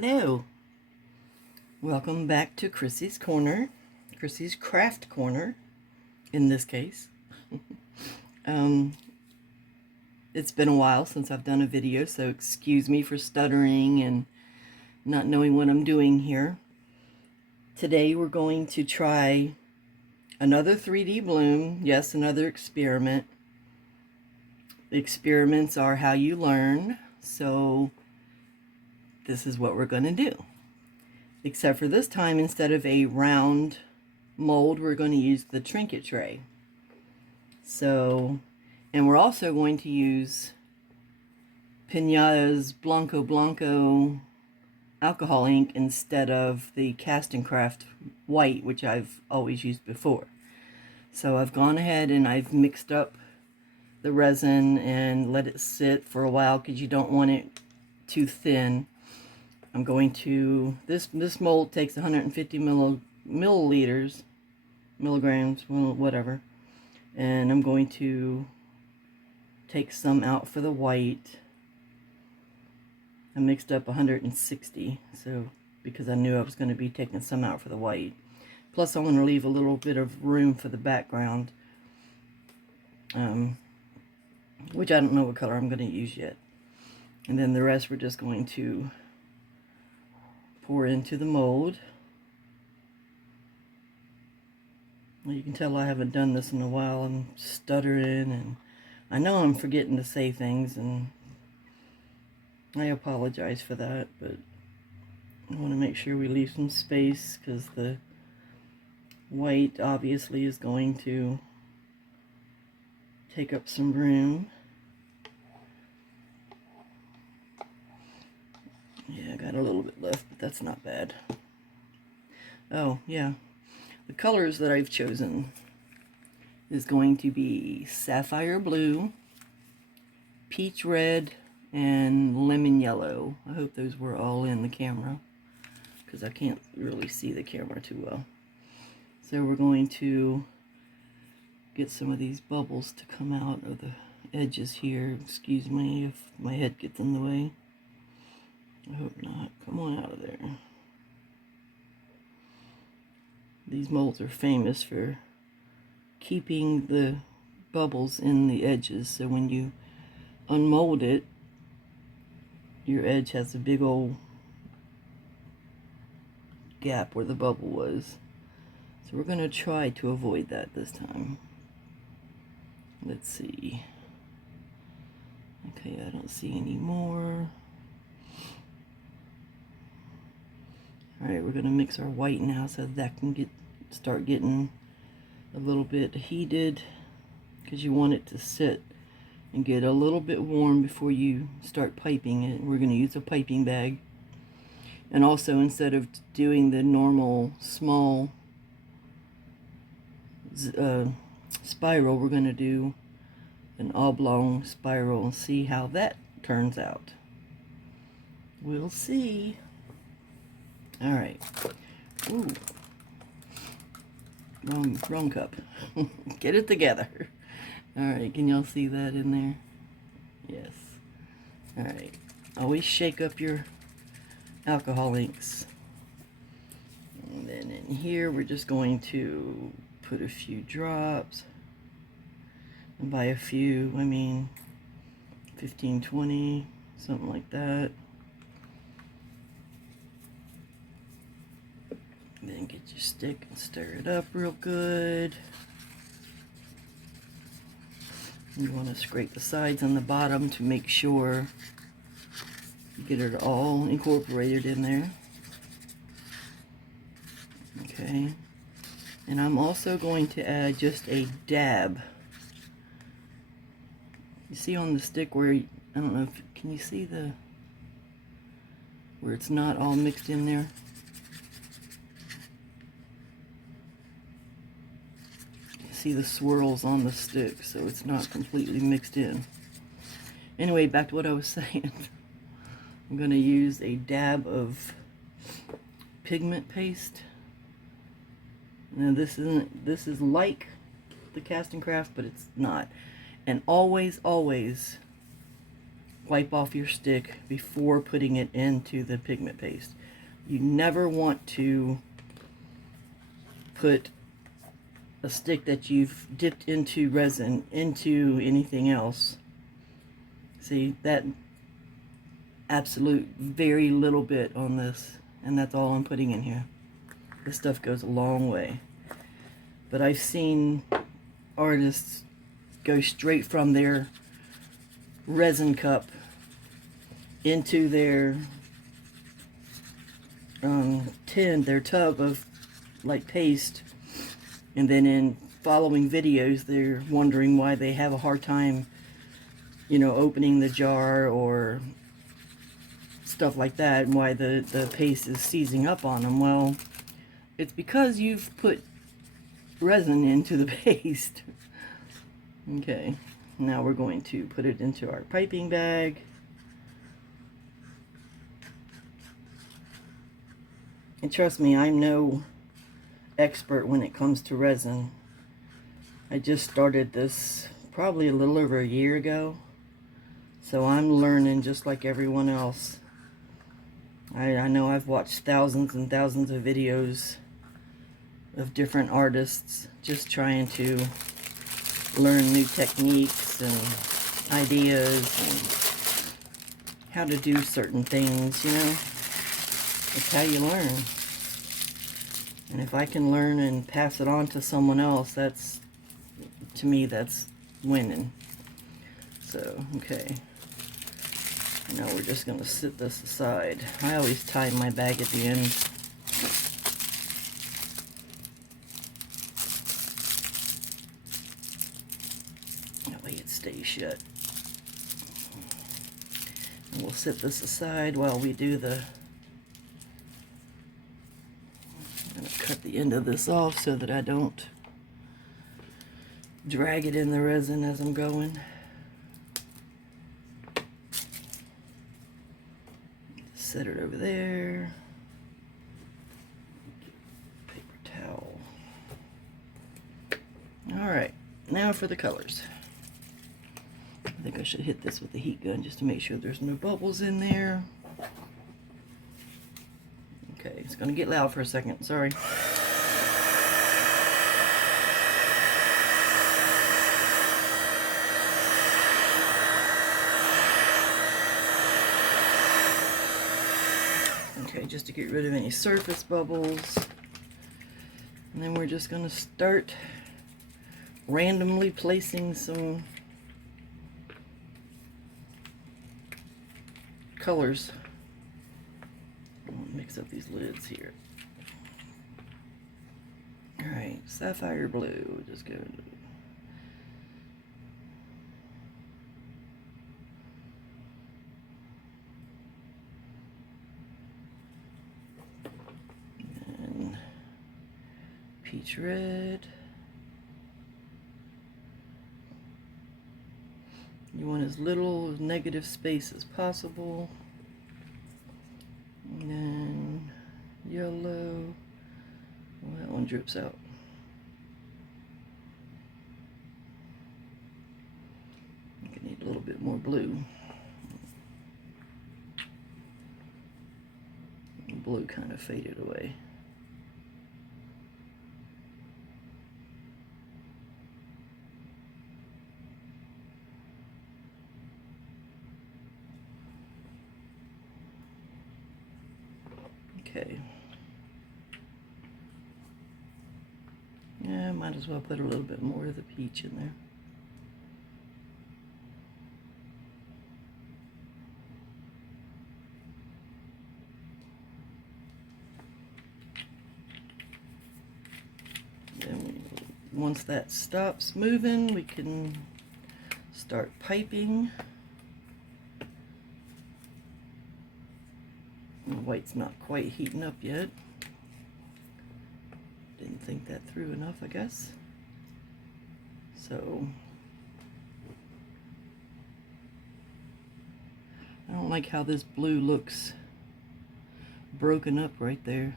Hello, welcome back to Chrissy's Corner, Chrissy's Craft Corner, in this case. It's been a while since I've done a video, so excuse me for stuttering and not knowing what I'm doing here. Today we're going to try another 3D bloom, yes, another experiment. The experiments are how you learn, so this is what we're going to do. Except for this time, instead of a round mold, we're going to use the Trinket tray. So, and we're also going to use Pinata's Blanco alcohol ink instead of the Cast and Craft white, which I've always used before. So I've gone ahead and I've mixed up the resin and let it sit for a while because you don't want it too thin. I'm going to, this mold takes 150 milligrams, well, whatever. And I'm going to take some out for the white. I mixed up 160, so because I knew I was going to be taking some out for the white. Plus I want to leave a little bit of room for the background, which I don't know what color I'm going to use yet. And then the rest we're just going to pour into the mold. Well, you can tell I haven't done this in a while. I'm stuttering and I know I'm forgetting to say things, and I apologize for that, but I want to make sure we leave some space because the white obviously is going to take up some room. Yeah, I got a little bit left, but that's not bad. Oh, yeah. The colors that I've chosen is going to be sapphire blue, peach red, and lemon yellow. I hope those were all in the camera because I can't really see the camera too well. So we're going to get some of these bubbles to come out of the edges here. Excuse me if my head gets in the way. I hope not. Come on out of there. These molds are famous for keeping the bubbles in the edges, so when you unmold it, your edge has a big old gap where the bubble was. So we're going to try to avoid that this time. Let's see. Okay, I don't see any more. Alright, we're going to mix our white now so that can start getting a little bit heated, because you want it to sit and get a little bit warm before you start piping it. We're going to use a piping bag. And also, instead of doing the normal small spiral, we're going to do an oblong spiral and see how that turns out. We'll see. Alright. Ooh. Wrong cup. Get it together. Alright, can y'all see that in there? Yes. Alright. Always shake up your alcohol inks. And then in here we're just going to put a few drops. And by a few, I mean 15, 20, something like that. Then get your stick and stir it up real good. You want to scrape the sides and the bottom to make sure you get it all incorporated in there. Okay. And I'm also going to add just a dab. You see on the stick where, I don't know if, can you see where it's not all mixed in there? See the swirls on the stick, so it's not completely mixed in. Anyway, back to what I was saying. I'm going to use a dab of pigment paste. Now this is like the Cast and Craft, but it's not. And always wipe off your stick before putting it into the pigment paste. You never want to put a stick that you've dipped into resin into anything else. See, that absolute very little bit on this, and that's all I'm putting in here. This stuff goes a long way. But I've seen artists go straight from their resin cup into their tin, their tub of like paste, and then in following videos they're wondering why they have a hard time, you know, opening the jar or stuff like that, and why the paste is seizing up on them. Well, it's because you've put resin into the paste. Okay, now we're going to put it into our piping bag. And trust me, I'm no expert when it comes to resin. I just started this probably a little over a year ago, so I'm learning just like everyone else. I know I've watched thousands and thousands of videos of different artists just trying to learn new techniques and ideas and how to do certain things, you know. It's how you learn. And if I can learn and pass it on to someone else, that's, to me, that's winning. So, okay. Now we're just going to sit this aside. I always tie my bag at the end. That way it stays shut. And we'll sit this aside while we do the... I'm going to cut the end of this off so that I don't drag it in the resin as I'm going. Set it over there. Paper towel. Alright, now for the colors. I think I should hit this with the heat gun just to make sure there's no bubbles in there. Okay, it's going to get loud for a second, sorry. Okay, just to get rid of any surface bubbles. And then we're just going to start randomly placing some colors. I'll mix up these lids here. Alright, sapphire blue. Just go. And peach red. You want as little negative space as possible. And then yellow. Well, that one drips out. I think I need a little bit more blue. The blue kind of faded away. Okay. Yeah, might as well put a little bit more of the peach in there. Then once that stops moving, we can start piping. The white's not quite heating up yet. Didn't think that through enough, I guess. So I don't like how this blue looks broken up right there.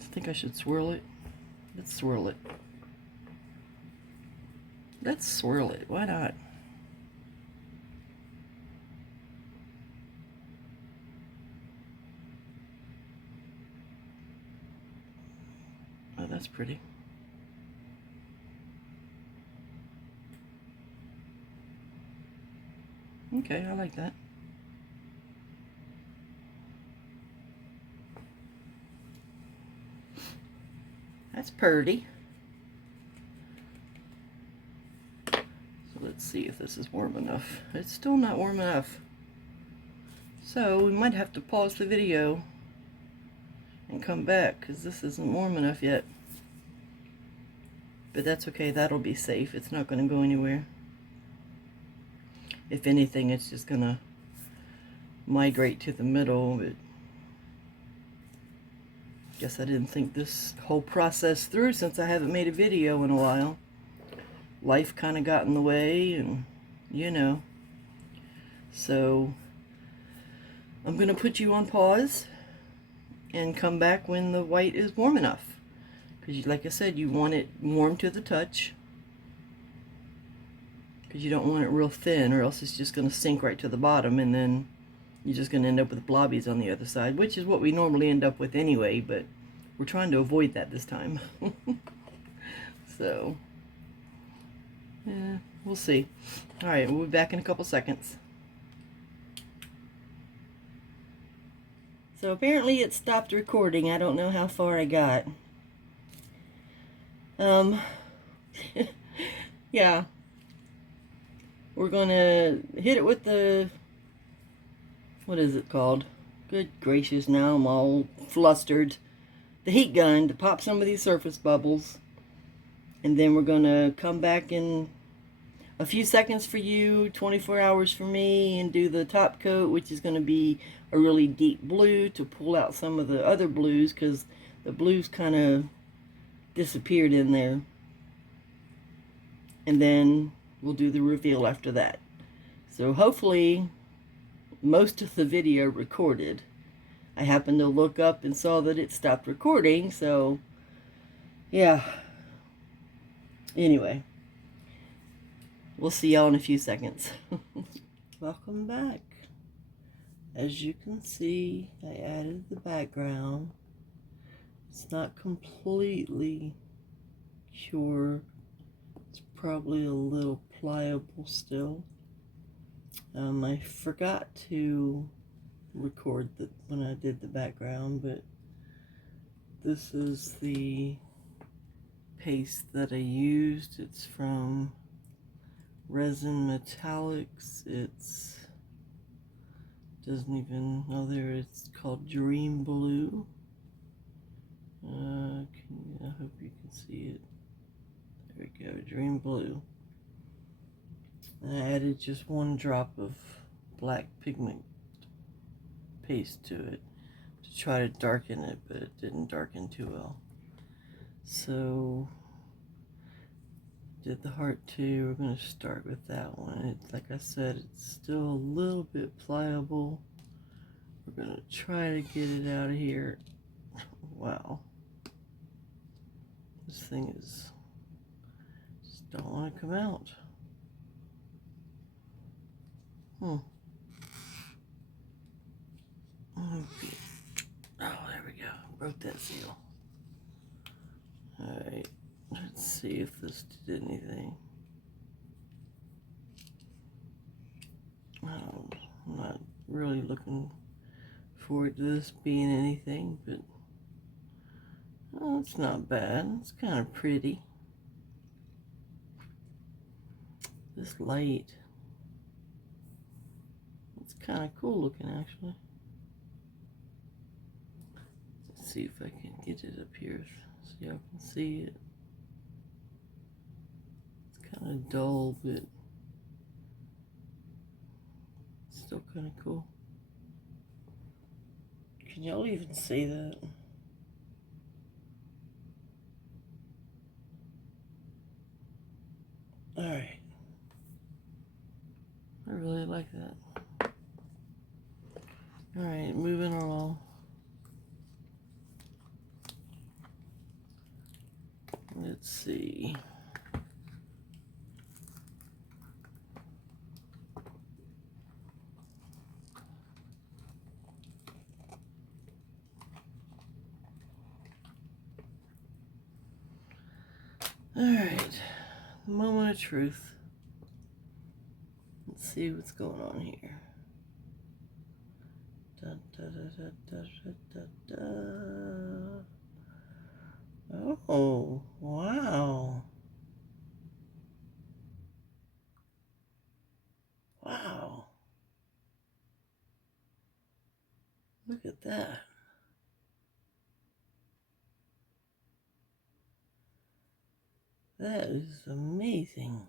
I think I should swirl it. Let's swirl it. Let's swirl it. Why not? Oh, that's pretty. Okay, I like that. That's pretty. So let's see if this is warm enough. It's still not warm enough. So we might have to pause the video and come back because this isn't warm enough yet. But that's okay, that'll be safe. It's not going to go anywhere. If anything, it's just going to migrate to the middle. But guess I didn't think this whole process through since I haven't made a video in a while. Life kind of got in the way, and you know. So I'm going to put you on pause and come back when the white is warm enough. Because like I said, you want it warm to the touch. Because you don't want it real thin, or else it's just going to sink right to the bottom, and then you're just going to end up with blobbies on the other side, which is what we normally end up with anyway, but we're trying to avoid that this time. So, yeah, we'll see. Alright, we'll be back in a couple seconds. So apparently it stopped recording. I don't know how far I got. Yeah. We're gonna hit it with the, what is it called? Good gracious, now I'm all flustered. The heat gun to pop some of these surface bubbles. And then we're gonna come back in a few seconds for you, 24 hours for me, and do the top coat, which is gonna be a really deep blue to pull out some of the other blues, because the blues kind of disappeared in there. And then we'll do the reveal after that. So hopefully most of the video recorded. I happened to look up and saw that it stopped recording, so yeah. Anyway, we'll see y'all in a few seconds. Welcome back. As you can see, I added the background. It's not completely cured. It's probably a little pliable still. I forgot to record when I did the background, but this is the paste that I used. It's from Resin Metallics. It's doesn't even know there. It's called Dream Blue. I hope you can see it. There we go, Dream Blue. And I added just 1 drop of black pigment paste to it to try to darken it, but it didn't darken too well. So did the heart too. We're going to start with that one. It's like I said, it's still a little bit pliable. We're going to try to get it out of here. Wow, this thing is just don't want to come out. Okay. Oh, there we go. Broke that seal. Alright, let's see if this did anything. I'm not really looking forward to this being anything, but oh, it's not bad. It's kind of pretty. This light, it's kind of cool looking actually. Let's see if I can get it up here so y'all can see it. It's kind of dull, but still kind of cool. Can y'all even see that? Alright. I really like that. Alright, moving along. Let's see. Alright, the moment of truth. Let's see what's going on here. Da, da, da, da, da, da, da. Oh, wow. Wow. Look at that. That is amazing.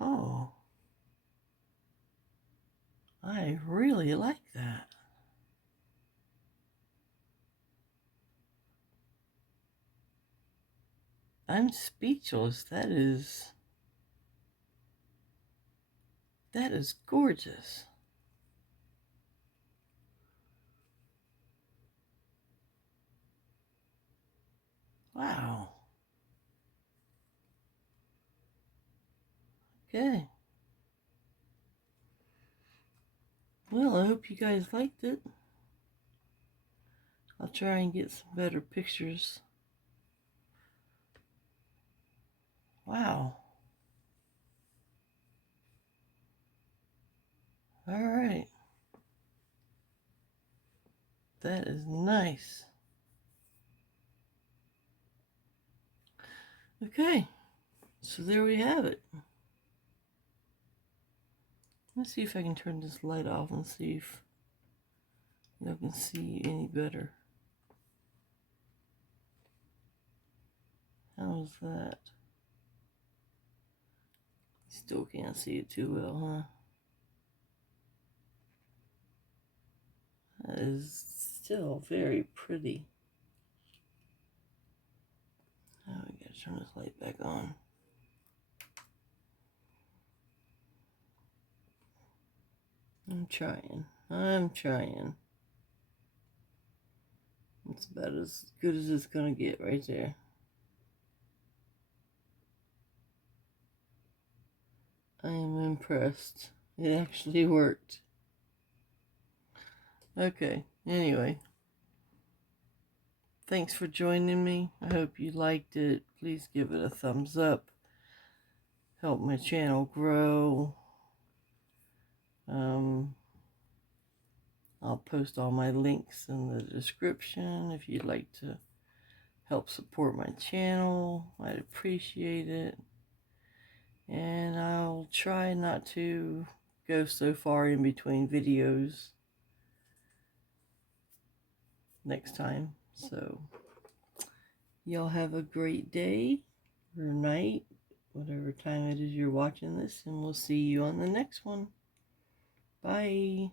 Oh, I really like that. I'm speechless. That is gorgeous. Wow. Okay. Well, I hope you guys liked it. I'll try and get some better pictures. Wow. All right. That is nice. Okay. So there we have it. Let's see if I can turn this light off and see if you can see any better. How's that? Still can't see it too well, huh? That is still very pretty. Now I gotta turn this light back on. I'm trying. It's about as good as it's gonna get right there. I am impressed. It actually worked. Okay, anyway. Thanks for joining me. I hope you liked it. Please give it a thumbs up. Help my channel grow. I'll post all my links in the description if you'd like to help support my channel. I'd appreciate it. And I'll try not to go so far in between videos next time. So, y'all have a great day or night, whatever time it is you're watching this, and we'll see you on the next one. Bye.